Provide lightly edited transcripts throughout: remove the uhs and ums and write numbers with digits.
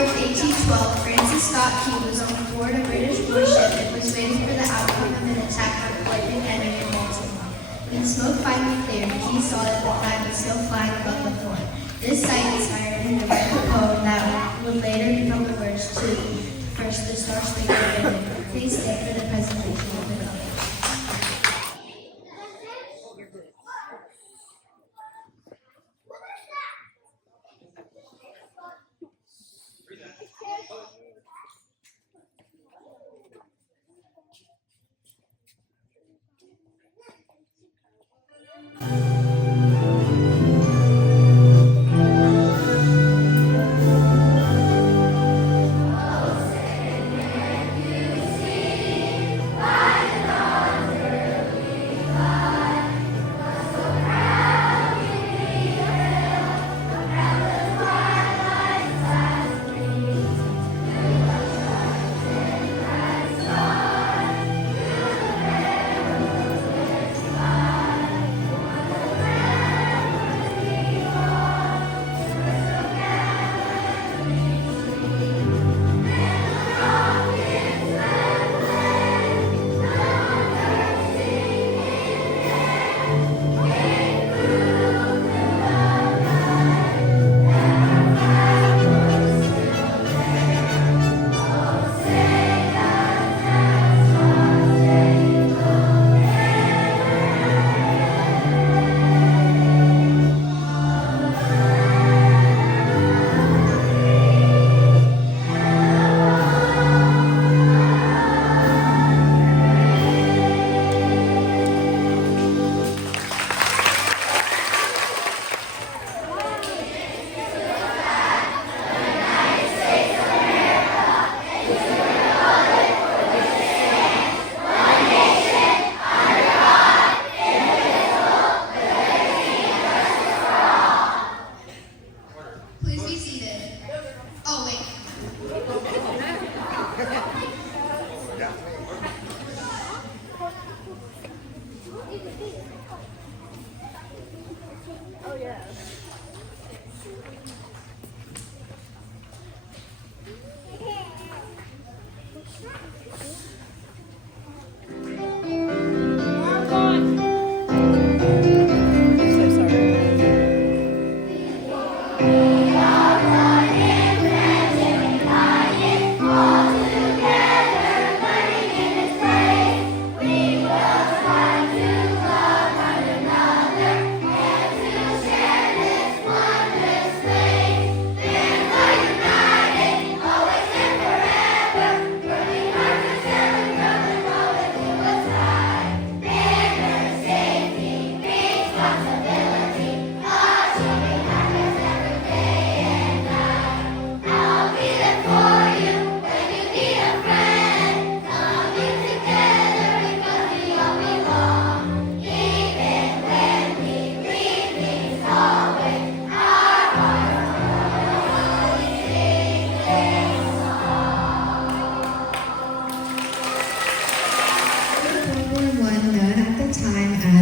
of 1812, Francis Scott Key was on board a British warship and was waiting for the outcome of an attack on a threatening enemy in Baltimore. When smoke finally cleared, Key saw that the flag was still flying above the fort. This sight inspired him to write a poem that would later become the words to first the Star-Spangled Banner. Please stand for the presentation of the colors.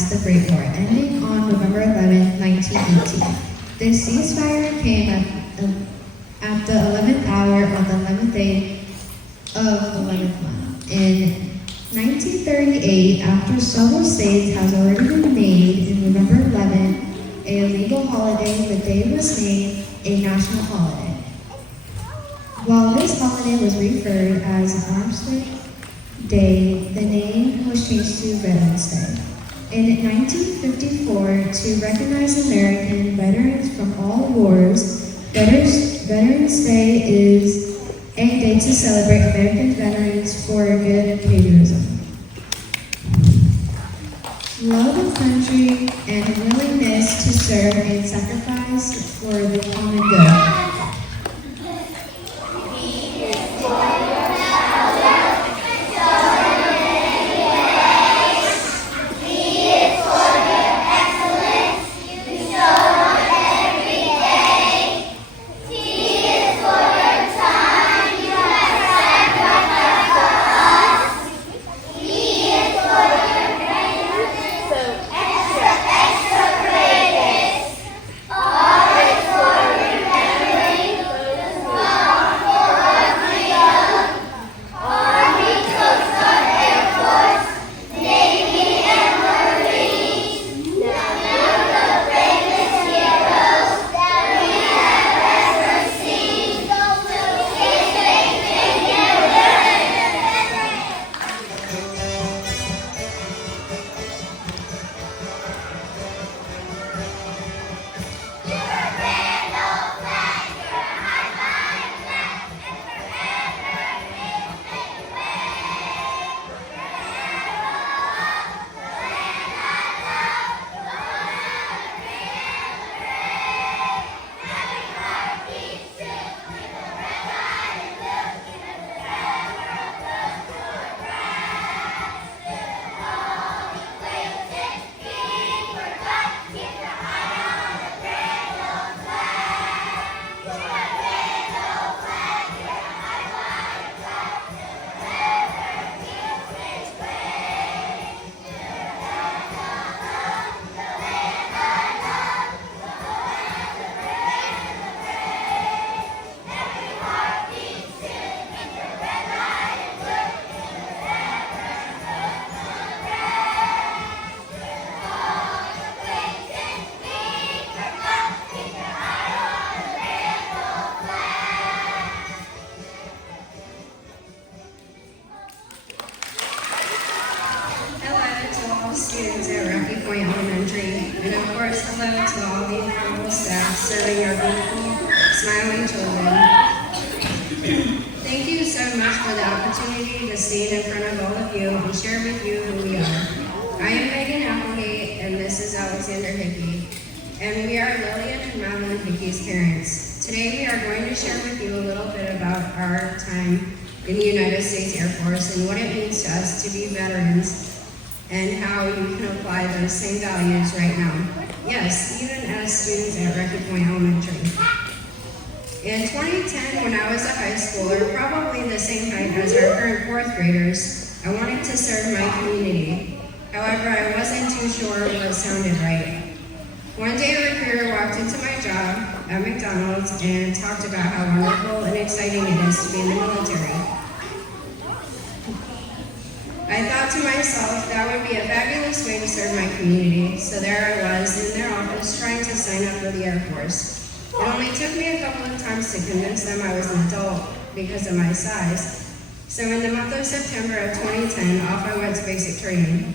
The Great War, ending on November 11, 1918. This ceasefire came at the 11th hour on the 11th day of the 11th month. In 1938, after several states has already been made in November 11 a legal holiday, the day was made a national holiday. While this holiday was referred as Armistice Day, the name was changed to Veterans Day. In 1954, to recognize American veterans from all wars, Veterans Day is a day to celebrate American veterans for good patriotism, love of country, and willingness to serve and sacrifice for the common good. Extra, extra greatest, always for remembrance. hello to all the incredible staff serving our beautiful, smiling children. Thank you so much for the opportunity to stand in front of all of you and share with you who we are. I am Megan Applegate, and this is Alexander Hickey, and we are Lillian and Madeline Hickey's parents. Today we are going to share with you a little bit about our time in the United States Air Force and what it means to us to be veterans and how you can apply those same values right now. Yes, even as students at Rocky Point Elementary. In 2010, when I was a high schooler, probably the same height as our current fourth graders, I wanted to serve my community. However, I wasn't too sure what sounded right. One day a recruiter walked into my job at McDonald's and talked about how wonderful and exciting it is to be in the military. I thought to myself that would be a fabulous way to serve my community, so there I was in their office trying to sign up for the Air Force. It only took me a couple of times to convince them I was an adult because of my size. So in the month of September of 2010, off I went to basic training.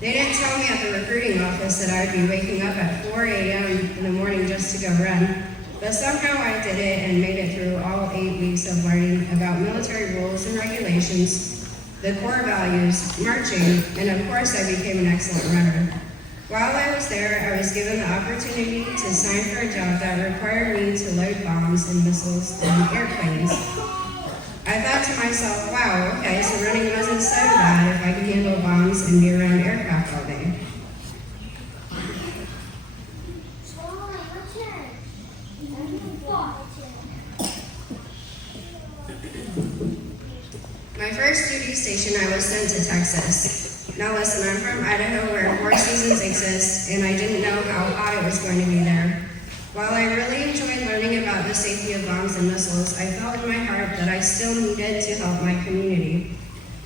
They didn't tell me at the recruiting office that I would be waking up at 4 a.m. in the morning just to go run, but somehow I did it and made it through all 8 weeks of learning about military rules and regulations, the core values, marching, and of course I became an excellent runner. While I was there, I was given the opportunity to sign for a job that required me to load bombs and missiles on airplanes. I thought to myself, wow, okay, so running wasn't so bad if I could handle bombs and be around aircraft all day. My first duty station, I was sent to Texas. Now listen, I'm from Idaho where 4 seasons exist, and I didn't know how hot it was going to be there. While I really enjoyed learning about the safety of bombs and missiles, I felt in my heart that I still needed to help my community.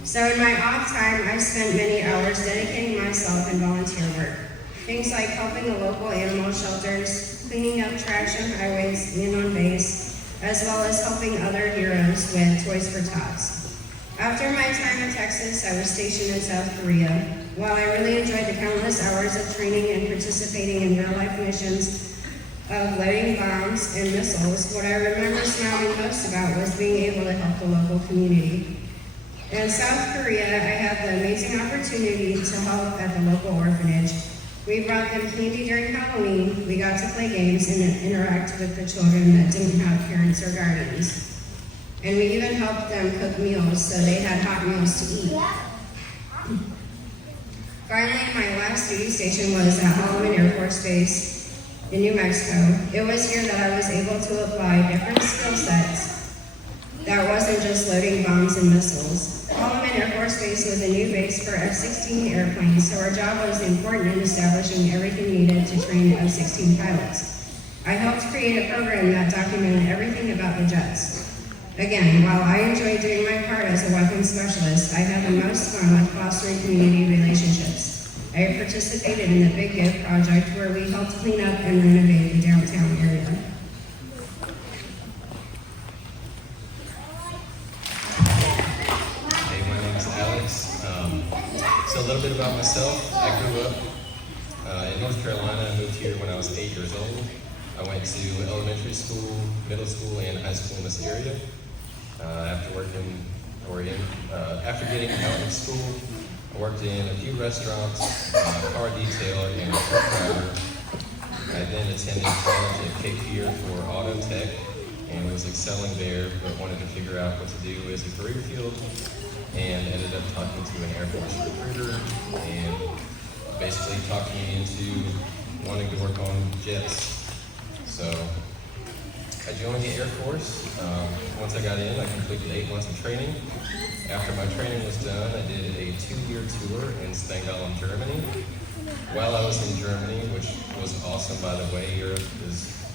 So in my off time, I spent many hours dedicating myself in volunteer work. Things like helping the local animal shelters, cleaning up trash on highways and on base, as well as helping other heroes with Toys for Tots. After my time in Texas, I was stationed in South Korea. While I really enjoyed the countless hours of training and participating in real-life missions of loading bombs and missiles, what I remember smiling most about was being able to help the local community. In South Korea, I had the amazing opportunity to help at the local orphanage. We brought them candy during Halloween, we got to play games and interact with the children that didn't have parents or guardians. And we even helped them cook meals so they had hot meals to eat. Finally, my last duty station was at Holloman Air Force Base in New Mexico. It was here that I was able to apply different skill sets that wasn't just loading bombs and missiles. Holloman Air Force Base was a new base for F-16 airplanes, so our job was important in establishing everything needed to train F-16 pilots. I helped create a program that documented everything about the jets. Again, while I enjoy doing my part as a weapons specialist, I have the most fun with fostering community relationships. I participated in the Big Give project where we helped clean up and renovate the downtown area. Hey, my name is Alex. So a little bit about myself. I grew up in North Carolina. I moved here when I was 8 years old. I went to elementary school, middle school, and high school in this area. After getting out of school, I worked in a few restaurants, car detailer, and a truck driver. I then attended college at Cape Fear for auto tech and was excelling there, but wanted to figure out what to do as a career field, and ended up talking to an Air Force recruiter and basically talked me into wanting to work on jets. So I joined the Air Force. Once I got in, I completed 8 months of training. After my training was done, I did a 2-year tour in Spangled, Germany. While I was in Germany, which was awesome by the way, Europe is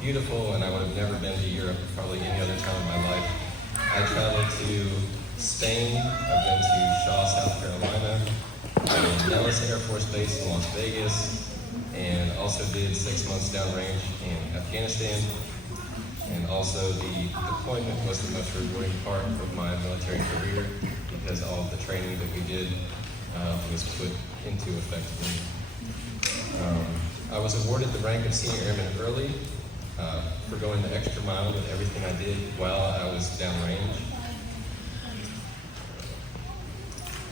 beautiful and I would have never been to Europe probably any other time in my life. I traveled to Spain, I've been to Shaw, South Carolina, Nellis Air Force Base in Las Vegas, and also did 6 months downrange in Afghanistan. And also the deployment was the most rewarding part of my military career because all of the training that we did was put into effect. I was awarded the rank of Senior Airman early for going the extra mile with everything I did while I was downrange.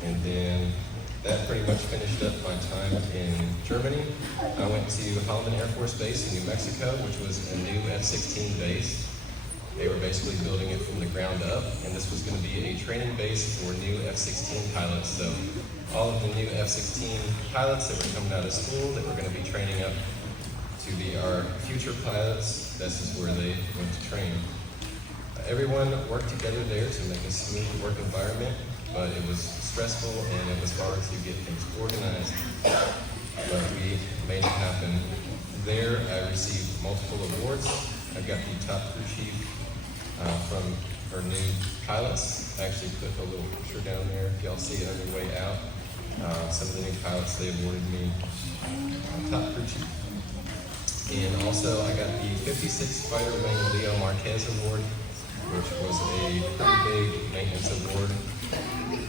And then that pretty much finished up my time in Germany. I went to Holloman Air Force Base in New Mexico, which was a new F-16 base. They were basically building it from the ground up, and this was going to be a training base for new F-16 pilots. So all of the new F-16 pilots that were coming out of school that were going to be training up to be our future pilots, this is where they went to train. Everyone worked together there to make a smooth work environment, but it was stressful and it was hard to get things organized, but we made it happen. There, I received multiple awards. I got the top crew chief from our new pilots. I actually put a little picture down there. If y'all see it on your way out, some of the new pilots, they awarded me top crew chief. And also, I got the 56th Fighter Wing Leo Marquez Award, which was a pretty big maintenance award.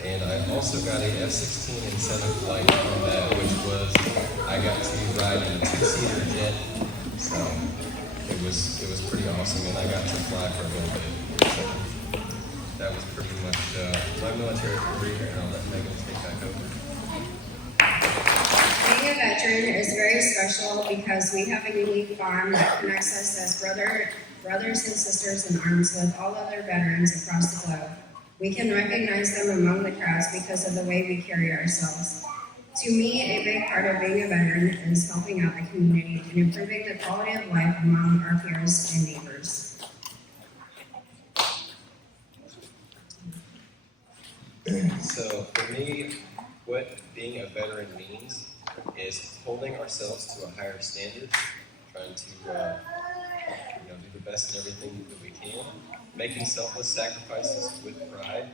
And I also got a F-16 in 7th flight from that, which was, I got to ride in a 2-seater jet. So it was pretty awesome, and I got to fly for a little bit. So that was pretty much my military career, and I'll let Megan take back over. Being a veteran is very special because we have a unique bond that connects us as brothers and sisters in arms with all other veterans across the globe. We can recognize them among the crowds because of the way we carry ourselves. To me, a big part of being a veteran is helping out the community and improving the quality of life among our peers and neighbors. So for me, what being a veteran means is holding ourselves to a higher standard, trying to do the best in everything that we can, making selfless sacrifices with pride,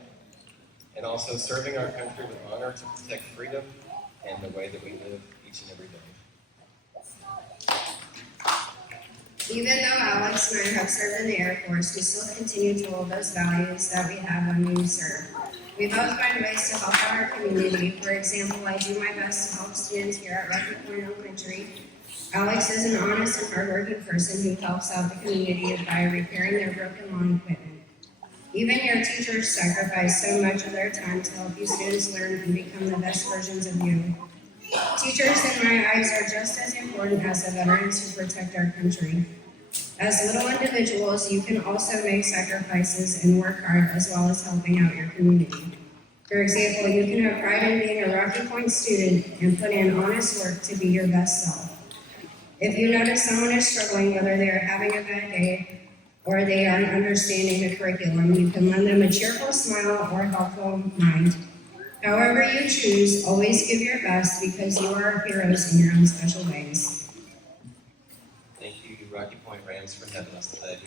and also serving our country with honor to protect freedom and the way that we live each and every day. Even though Alex and I have served in the Air Force, we still continue to hold those values that we have when we serve. We both find ways to help out our community. For example, I do my best to help students here at Rocky Point Elementary. Alex is an honest and hardworking person who helps out the community by repairing their broken lawn equipment. Even your teachers sacrifice so much of their time to help you students learn and become the best versions of you. Teachers, in my eyes, are just as important as the veterans who protect our country. As little individuals, you can also make sacrifices and work hard as well as helping out your community. For example, you can have pride in being a Rocky Point student and put in honest work to be your best self. If you notice someone is struggling, whether they are having a bad day or they aren't understanding the curriculum, you can lend them a cheerful smile or helpful mind. However you choose, always give your best because you are heroes in your own special ways. Thank you, Rocky Point Rams, for having us today.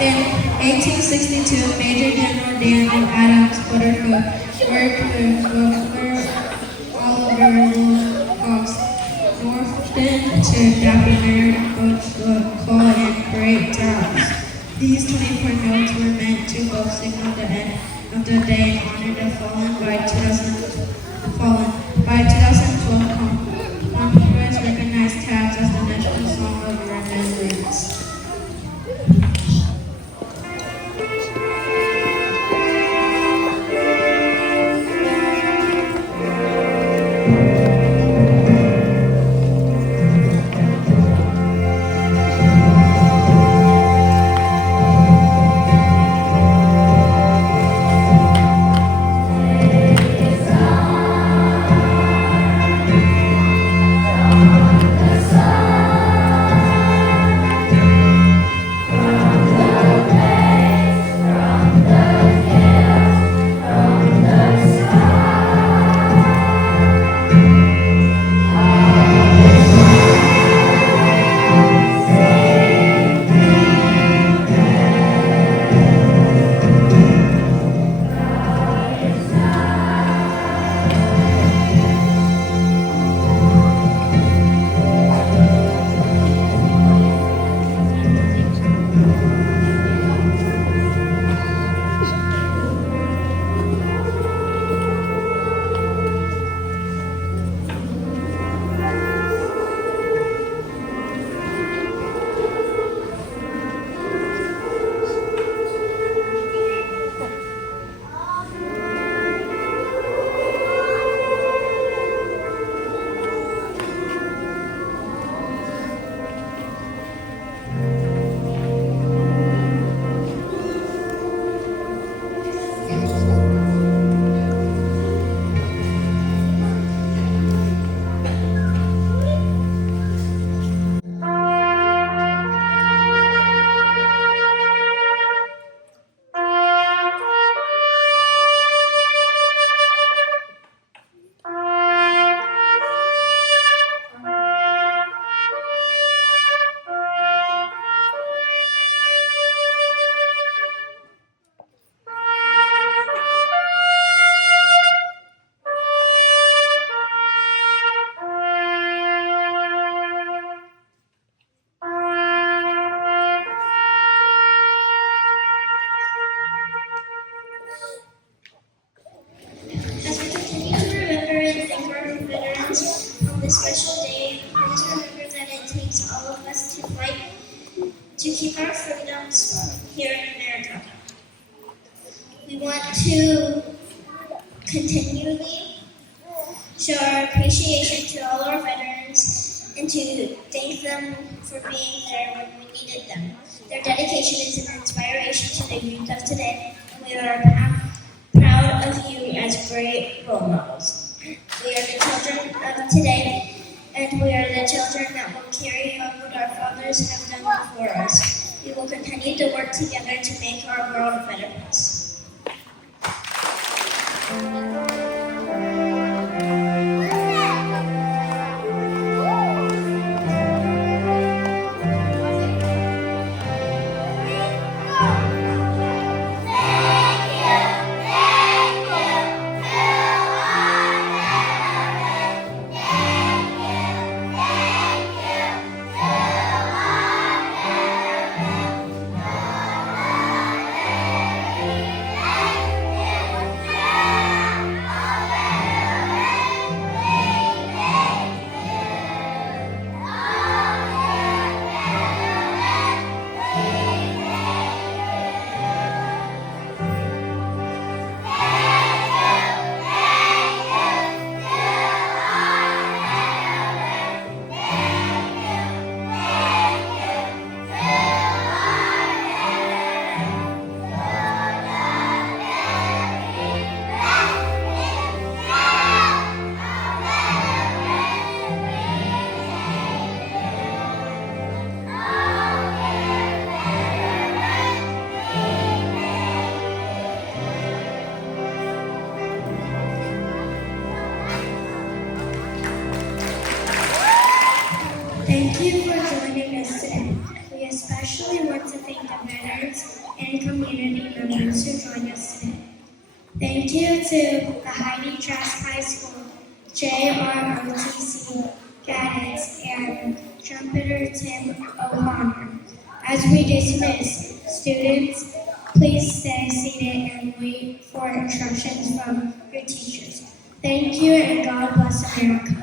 In 1862, Major General Daniel Adams Butterfield worked with Governor Oliver Wilcox Northton to document boats call in great towns. These 24 notes were meant to both signal the end of the day and honor the fallen. By 2012, Congress recognized tabs as the national song of remembrance. Thank freedoms here in America. We want to continually show our appreciation to all our veterans and to thank them for being there when we needed them. Their dedication is an inspiration to the youth of today, and we are proud of you as great role models. We are the children of today, and we are the children that will carry on what our fathers have done before us. We will continue to work together to make our world a better place. Thank you for joining us today. We especially want to thank the veterans and community members who joined us today. Thank you to the Heidi Trask High School, JROTC cadets, and trumpeter Tim O'Connor. As we dismiss, students, please stay seated and wait for instructions from your teachers. Thank you, and God bless America.